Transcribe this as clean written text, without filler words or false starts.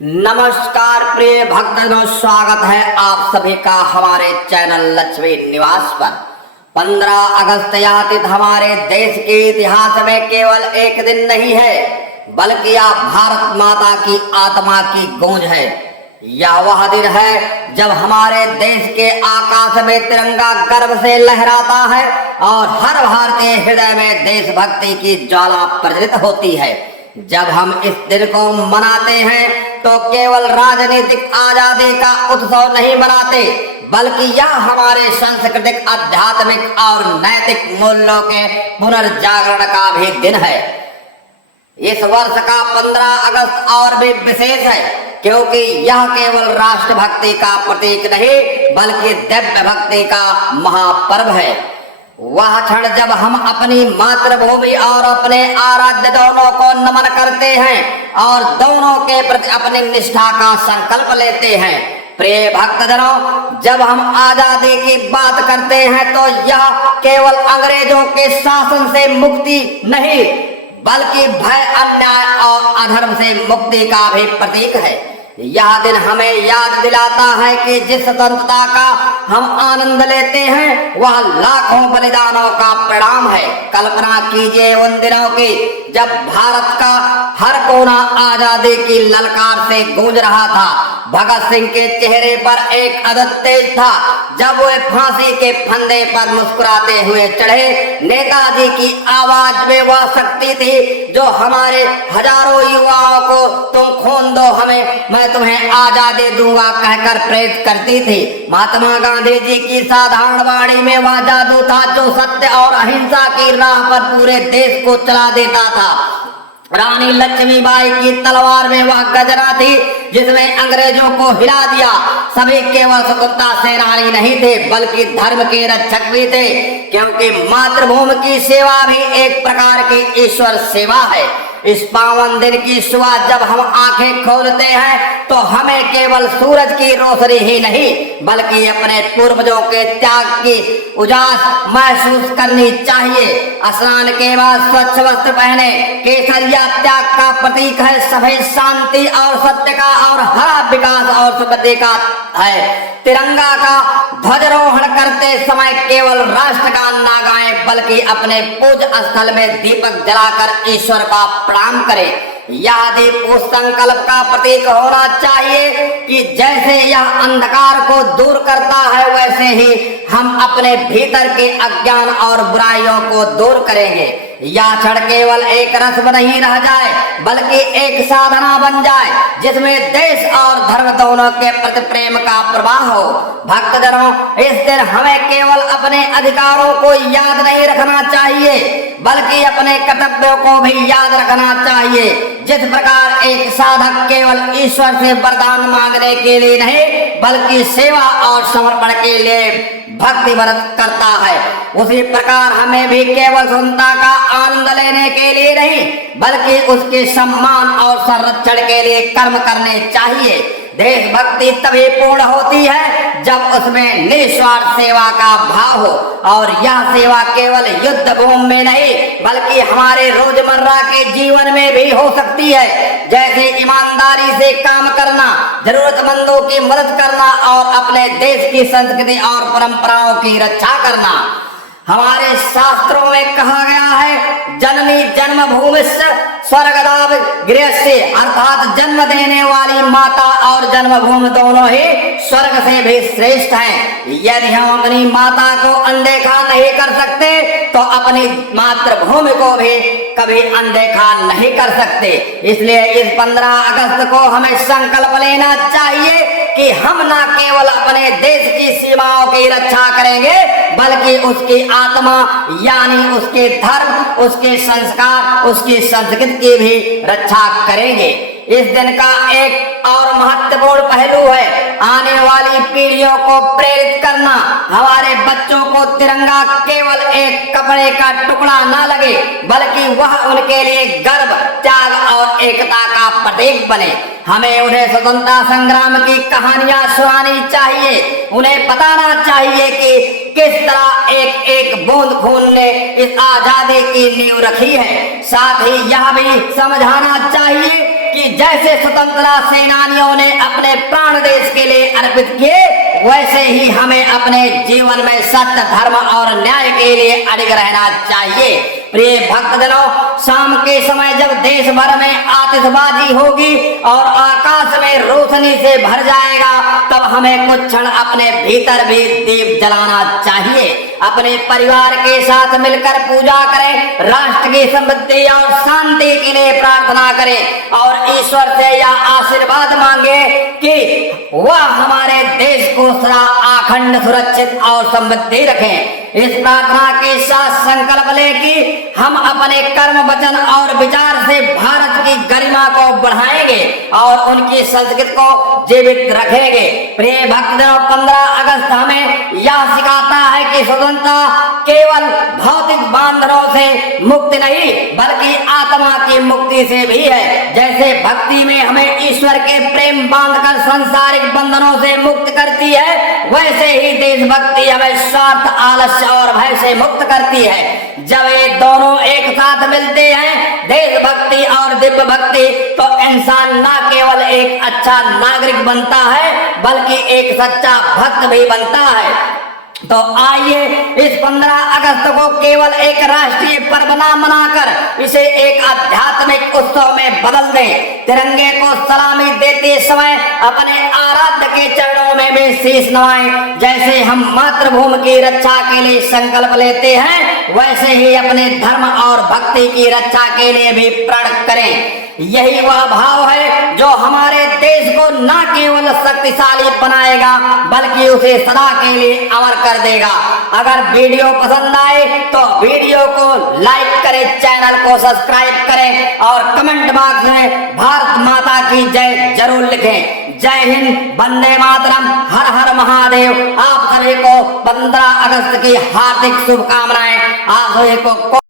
नमस्कार प्रिय भक्तजनों, स्वागत है आप सभी का हमारे चैनल लक्ष्मी निवास पर। 15 अगस्त यातित हमारे देश के इतिहास में केवल एक दिन नहीं है, बल्कि यह भारत माता की आत्मा की गूंज है। यह वह दिन है जब हमारे देश के आकाश में तिरंगा गर्व से लहराता है और हर भारतीय हृदय में देशभक्ति की ज्वाला प्रज्वलित होती है। जब हम इस दिन को मनाते हैं तो केवल राजनीतिक आजादी का उत्सव नहीं मनाते, बल्कि यह हमारे सांस्कृतिक, आध्यात्मिक और नैतिक मूल्यों के पुनर्जागरण का भी दिन है। इस वर्ष का 15 अगस्त और भी विशेष है, क्योंकि यह केवल राष्ट्रभक्ति का प्रतीक नहीं, बल्कि दिव्य भक्ति का महापर्व है। वह क्षण जब हम अपनी मातृभूमि और अपने आराध्य दोनों को नमन करते हैं और दोनों के प्रति अपनी निष्ठा का संकल्प लेते हैं। प्रिय भक्तजनों, जब हम आजादी की बात करते हैं तो यह केवल अंग्रेजों के शासन से मुक्ति नहीं, बल्कि भय, अन्याय और अधर्म से मुक्ति का भी प्रतीक है। यह दिन हमें याद दिलाता है कि जिस स्वतंत्रता का हम आनंद लेते हैं वह लाखों बलिदानों का परिणाम है। कल्पना कीजिए उन दिनों की जब भारत का हर कोना आजादी की ललकार से गूंज रहा था। भगत सिंह के चेहरे पर एक अदद तेज था जब वे फांसी के फंदे पर मुस्कुराते हुए चढ़े। नेताजी की आवाज में वह शक्ति थी जो हमारे हजारों युवाओं को तुम खून दो हमें, मैं तुम्हें आजादी दूंगा कहकर प्रेरित करती थी। महात्मा गांधी जी की साधारण वाणी में वह जादू था जो सत्य और अहिंसा की राह पर पूरे देश को चला देता था। रानी लक्ष्मीबाई की तलवार में वह गजना थी जिसने अंग्रेजों को हिला दिया। सभी केवल स्वतंत्रता सेनानी नहीं थे, बल्कि धर्म के रक्षक भी थे, क्योंकि मातृभूमि की सेवा भी एक प्रकार की ईश्वर सेवा है। इस पावन दिन की सुबह जब हम आंखें खोलते हैं तो हमें केवल सूरज की रोशनी ही नहीं, बल्कि अपने पूर्वजों के त्याग की उजास महसूस करनी चाहिए। स्नान के बाद स्वच्छ वस्त्र पहने, केसरिया त्याग का प्रतीक है, सफेद शांति और सत्य का और हरा विकास और समृद्धि का है। तिरंगा का ध्वजारोहण करते समय केवल राष्ट्र का ना गाएं, बल्कि अपने पूज्य स्थल में दीपक जलाकर ईश्वर का प्रणाम करें। यह दीप उस संकल्प का प्रतीक होना चाहिए कि जैसे यह अंधकार को दूर करता है, वैसे ही हम अपने भीतर के अज्ञान और बुराइयों को दूर करेंगे। यह क्षण केवल एक रस्म नहीं रह जाए, बल्कि एक साधना बन जाए जिसमें देश और धर्म दोनों के प्रति प्रेम का प्रवाह हो। भक्तजनों, इस दिन हमें केवल अपने अधिकारों को याद नहीं रखना चाहिए, बल्कि अपने कर्तव्यों को भी याद रखना चाहिए। जिस प्रकार एक साधक केवल ईश्वर से वरदान मांगने के लिए नहीं, बल्कि सेवा और समर्पण के लिए भक्ति व्रत करता है, उसी प्रकार हमें भी केवल स्वतंत्रता का आनंद लेने के लिए नहीं, बल्कि उसके सम्मान और संरक्षण के लिए कर्म करने चाहिए। देशभक्ति तभी पूर्ण होती है जब उसमें निस्वार्थ सेवा का भाव हो, और यह सेवा केवल युद्ध भूमि में नहीं, बल्कि हमारे रोजमर्रा के जीवन में भी हो सकती है। जैसे ईमानदारी से काम करना, जरूरतमंदों की मदद करना और अपने देश की संस्कृति और परंपराओं की रक्षा करना। हमारे शास्त्रों में कहा गया है, जननी जन्मभूमि स्वर्गदाव गृहस्य, अर्थात जन्म देने वाली माता और जन्मभूमि दोनों ही स्वर्ग से भी श्रेष्ठ हैं। यदि हम अपनी माता को अनदेखा नहीं कर सकते तो अपनी मातृभूमि को भी कभी अनदेखा नहीं कर सकते। इसलिए इस 15 अगस्त को हमें संकल्प लेना चाहिए कि हम न केवल अपने देश की सीमाओं की रक्षा करेंगे, बल्कि उसकी आत्मा यानी उसके धर्म, उसके संस्कार, उसकी संस्कृति की भी रक्षा करेंगे। इस दिन का एक और महत्वपूर्ण पहलू है आने वाली पीढ़ियों को प्रेरित करना। हमारे बच्चों को तिरंगा केवल एक कपड़े का टुकड़ा न लगे, बल्कि वह उनके लिए गर्व, त्याग और एकता का प्रतीक बने। हमें उन्हें स्वतंत्रता संग्राम की कहानियां सुनानी चाहिए। उन्हें बताना चाहिए कि किस तरह एक एक बूंद खून ने इस आजादी की नींव रखी है। साथ ही यह भी समझाना चाहिए कि जैसे स्वतंत्रता सेनानियों ने अपने प्राण देश के लिए अर्पित किए, वैसे ही हमें अपने जीवन में सत्य, धर्म और न्याय के लिए अडिग रहना चाहिए। प्रिय भक्तजनों, शाम के समय जब देश भर में आतिशबाजी होगी और आकाश में रोशनी से भर जाएगा, तब हमें कुछ क्षण अपने भीतर भी दीप जलाना चाहिए। अपने परिवार के साथ मिलकर पूजा करें, राष्ट्र की समृद्धि और शांति के लिए प्रार्थना करें और ईश्वर से यह आशीर्वाद मांगे कि वह हमारे देश को सदा अखंड, सुरक्षित और समृद्धि रखें। इस प्रार्थना के साथ संकल्प लें कि हम अपने कर्म, वचन और विचार से भारत की गरिमा को बढ़ाएंगे और उनकी संस्कृति को जीवित रखेंगे। प्रिय भक्तजनों, 15 अगस्त हमें यह सिखाता है कि स्वतंत्रता केवल भौतिक बंधनों से मुक्ति नहीं, बल्कि आत्मा की मुक्ति से भी है। जैसे भक्ति में हमें ईश्वर के प्रेम बांधकर सांसारिक बंधनों से मुक्त करती है, वैसे ही देशभक्ति हमें स्वार्थ, आलस्य और भय से मुक्त करती है। जब ये दोनों एक साथ मिलते हैं, देशभक्ति और दिव्य भक्ति, तो इंसान न केवल एक अच्छा नागरिक बनता है, बल्कि एक सच्चा भक्त भी बनता है। तो आइए इस 15 अगस्त को केवल एक राष्ट्रीय पर्व न मनाकर इसे एक आध्यात्मिक उत्सव में बदल दें। तिरंगे को सलामी देते समय अपने आराध्य के चरणों में भी शीश नवाएं। जैसे हम मातृभूमि की रक्षा के लिए संकल्प लेते हैं, वैसे ही अपने धर्म और भक्ति की रक्षा के लिए भी प्रण करें। यही वह भाव है जो हमारे देश को न केवल शक्तिशाली बनाएगा, बल्कि उसे सदा के लिए अमर कर देगा। अगर वीडियो पसंद आए तो वीडियो को लाइक करें, चैनल को सब्सक्राइब करें और कमेंट बॉक्स में भारत माता की जय जरूर लिखें। जय हिंद, वंदे मातरम, हर हर महादेव। आप सभी को 15 अगस्त की हार्दिक शुभकामनाएं। आप सभी को